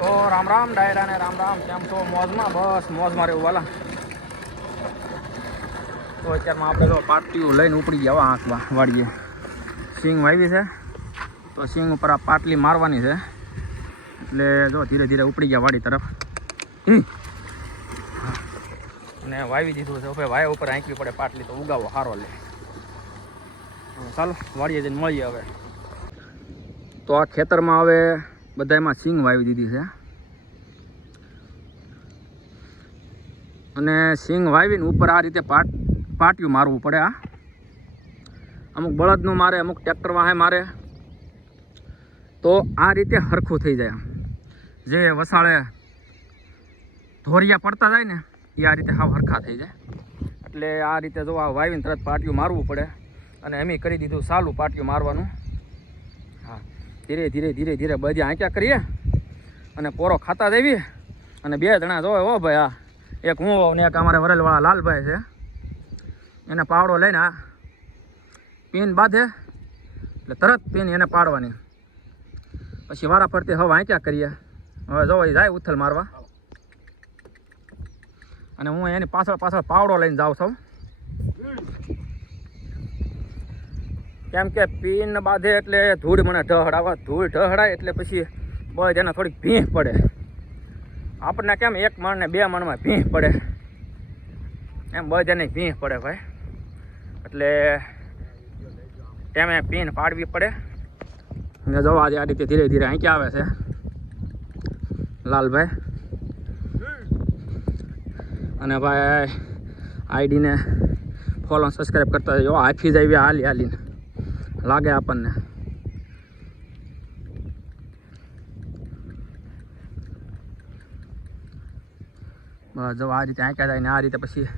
તો રામ રામ ડાયરા ને રામ રામ, કેમ છો? મોજમાં? બસ મોજમાં રહેવું વાલા. તો અત્યારમાં આપણે તો પાટલીઓ લઈને ઉપડી ગયા આંખમાં વાળીએ. સિંગ વાવી છે તો સિંગ ઉપર આ પાટલી મારવાની છે, એટલે જો ધીરે ધીરે ઉપડી ગયા વાડી તરફ. અને વાવી દીધું છે. હવે વાયા ઉપર આંકવી પડે પાટલી તો ઉગાવો સારો લે. ચાલો વાડીએ જઈને મળીએ હવે. તો આ ખેતરમાં હવે બધામાં સિંગ વાવી દીધી છે, અને સિંગ વાવીને ઉપર આ રીતે પાટિયું મારવું પડે. આ અમુક બળદનું મારે, અમુક ટ્રેક્ટર વાહે મારે, તો આ રીતે હરખું થઈ જાય. જે વસાળે ધોરિયા પડતા જાય ને એ આ રીતે હાવ હરખા થઈ જાય. એટલે આ રીતે જો આ વાવીને તરત પાટિયું મારવું પડે. અને એમ કરી દીધું સાલું પાટિયું મારવાનું. હા, ધીરે ધીરે ધીરે ધીરે બધી આંક્યા કરીએ અને પોરો ખાતા દેવી. અને બે જણા જોવે, ઓ ભાઈ, આ એક હું ને એક અમારે વરેલવાળા લાલભાઈ છે, એને પાવડો લઈને આ પીન બાંધે એટલે તરત પીન એને પાડવાની. પછી વારા ફરતી હવે આંક્યા કરીએ. હવે જો એ જાય ઉથલ મારવા, અને હું એની પાછળ પાછળ પાવડો લઈને જાઉં છું. કેમ કે પીન બાંધે એટલે ધૂળ મને ઢહડાવા, ધૂળ ઢહડાય એટલે પછી બસ એને થોડીક ભીંહ પડે. આપણને કેમ એક મણ ને બે મણમાં ભીંહ પડે, એમ બધાને ભીંહ પડે ભાઈ. એટલે તેમે પીન પાડવી પડે. અને જો આજે આ રીતે ધીરે ધીરે આંકી આવે છે લાલભાઈ. અને ભાઈ આઈડીને ફોલો સબસ્ક્રાઈબ કરતા જો હાફી જાય હાલી હાલીને લાગે આપણને. જો આ રીતે આંક્યા જાય ને આ રીતે પછી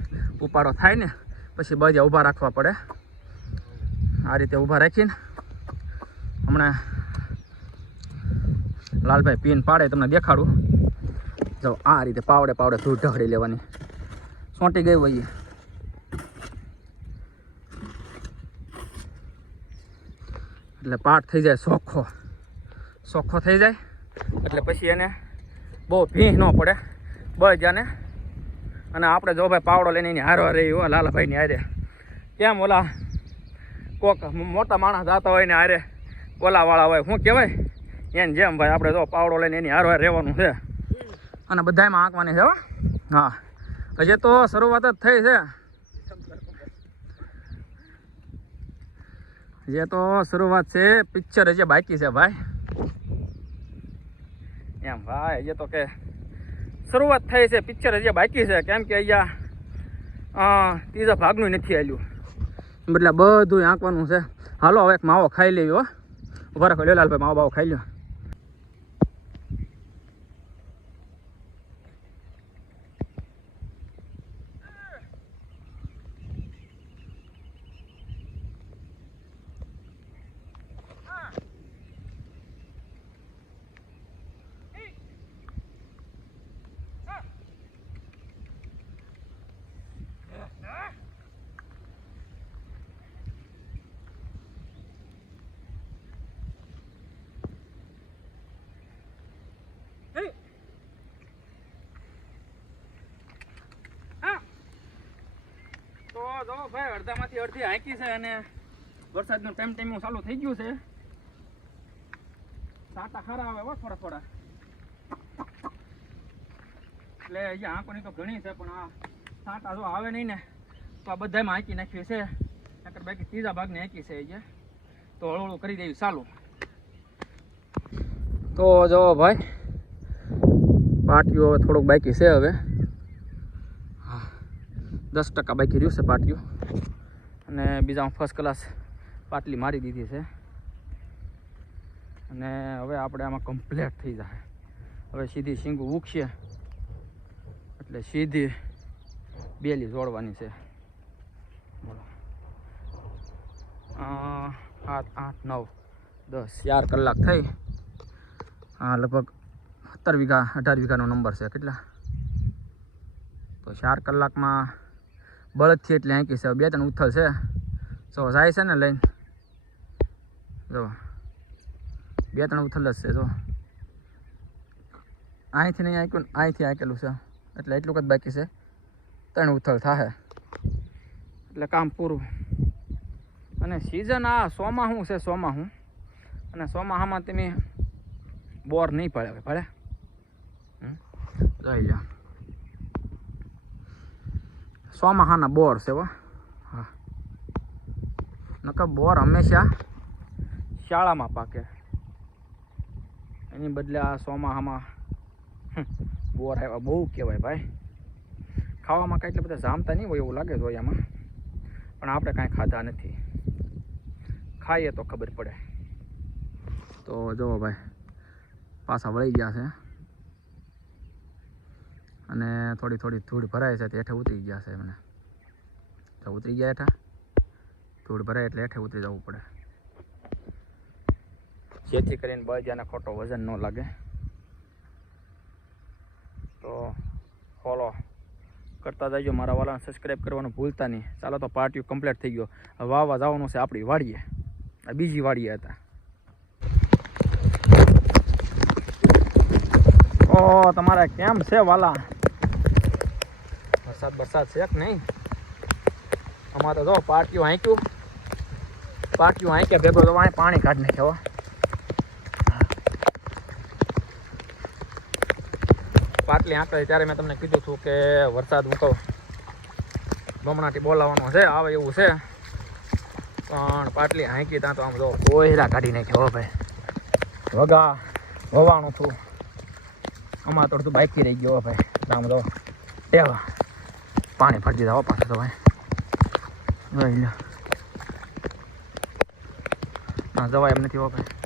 ઉપાડો થાય ને પછી બધા ઊભા રાખવા પડે. આ રીતે ઊભા રાખીને હમણાં લાલભાઈ પીન પાડે તમને દેખાડું. જો આ રીતે પાવડે પાવડે ધૂળ ઢહડી લેવાની. સોંટી ગઈ હોય એટલે પાટ થઈ જાય ચોખ્ખો. ચોખ્ખો થઈ જાય એટલે પછી એને બહુ ભીંહ ન પડે બજાને. અને આપણે જો ભાઈ પાવડો લઈને એની હારવા રહી હોય લાલાભાઈની હારે, કેમ ઓલા કોક મોટા માણસ જતા હોય ને હારે ઓલાવાળા હોય, શું કહેવાય એને જેમ ભાઈ આપણે જો પાવડો લઈને એની હારવા રહેવાનું છે. અને બધામાં આંકવાની છે. હા, હજી તો શરૂઆત જ થઈ છે. હજી તો શરૂઆત છે, પિક્ચર હજી બાકી છે ભાઈ. એમ ભાઈ હજી તો કે શરૂઆત થઈ છે, પિક્ચર હજી બાકી છે. કેમ કે અહીંયા ત્રીજા ભાગનું નથી આવ્યું, એટલે બધું આંકવાનું છે. હાલો હવે એક માવો ખાઈ લેવી. હો ઉભા રાખો લાલભાઈ, માવો બાવો ખાઈ લ્યો. તો જો ભાઈ અડધામાંથી અડધી હાંકી છે, અને વરસાદનું ટાઈમ ચાલુ થઈ ગયું છે. સાટા ખરા આવે હો થોડા થોડા. એટલે અહીંયા આંકોની તો ઘણી છે, પણ આ સાટા જો આવે નહીં ને તો આ બધામાં હાંકી નાખ્યું છે. નકર બાકી ત્રીજા ભાગને હાંકી છે અહીંયા, તો હળવળું કરી દેવી ચાલુ. તો જો ભાઈ પાટિયું હવે થોડુંક બાકી છે. હવે 10% બાકી રહ્યું છે પાટિયું. અને બીજા ફર્સ્ટ ક્લાસ પાટલી મારી દીધી છે. અને હવે આપણે આમાં કમ્પ્લીટ થઈ જાય. હવે સીધી શીંગું ઉગશે એટલે સીધી બેલી જોડવાની છે. બોલો 7, 8, 9, 10 4 કલાક થઈ. હા, લગભગ 17 વીઘા 18 વીઘાનો નંબર છે. કેટલા તો 4 કલાકમાં બળદથી એટલે આંકી છે. 2-3 ઉથલ છે. જો જાય છે ને લઈને, જો 2-3 ઉથલ જ છે. જો અહીંથી નહીં આંક્યું ને અહીંથી આંકેલું છે એટલે એટલું જ બાકી છે 3 ઉથલ થાય એટલે કામ પૂરું અને સિઝન આ ચોમાસું છે ચોમાસું અને ચોમાસામાં તમે બોર નહીં પડે પડે જોઈ લો ચોમાસાના બોર છે હો હા નકર બોર હંમેશા શાળામાં પાકે એની બદલે આ ચોમાસામાં બોર આવ્યા બહુ કહેવાય ભાઈ ખાવામાં કાંઈ એટલે બધા જામતા નહીં હોય એવું લાગે જોયામાં પણ આપણે કાંઈ ખાધા નથી ખાઈએ તો ખબર પડે તો જુઓ ભાઈ પાછા વળી ગયા છે અને થોડી થોડી ધૂળ ભરાય છે તે હેઠે ઉતરી ગયા છે મને તો ઉતરી ગયા હેઠા ધૂળ ભરાય એટલે હેઠે ઉતરી જવું પડે જેથી કરીને બળદિયાને ખોટો વજન ન લાગે તો ફોલો કરતા જજો મારા વાળાને સબસ્ક્રાઈબ કરવાનું ભૂલતા નહીં ચાલો તો પાર્ટીઓ કમ્પ્લીટ થઈ ગયો વાવા જવાનું છે આપણી વાડીએ આ બીજી વાડીએ હતા ઓ તમારે કેમ છે વાલા વરસાદ છે કે નહીં અમારે તો જો પાર્ટીઓ હાંક્યા ભેગો તો પાણી કાઢી નાખ્યો પાટલી આંકડે ત્યારે મેં તમને કીધું હતું કે વરસાદ હું કહું બમણાથી બોલાવવાનો છે આવે એવું છે પણ પાટલી હાંકી ત્યાં તો આમ જો કોયરા કાઢી નાખ્યો ભાઈ વવાનું છું આમાં તો અડધું બાકી રહી ગયો ભાઈ આમ જો એવા પાણી ફરી દીધા પાછું તો ભાઈ જોઈ લો હા જવાય એમ નથી ભાઈ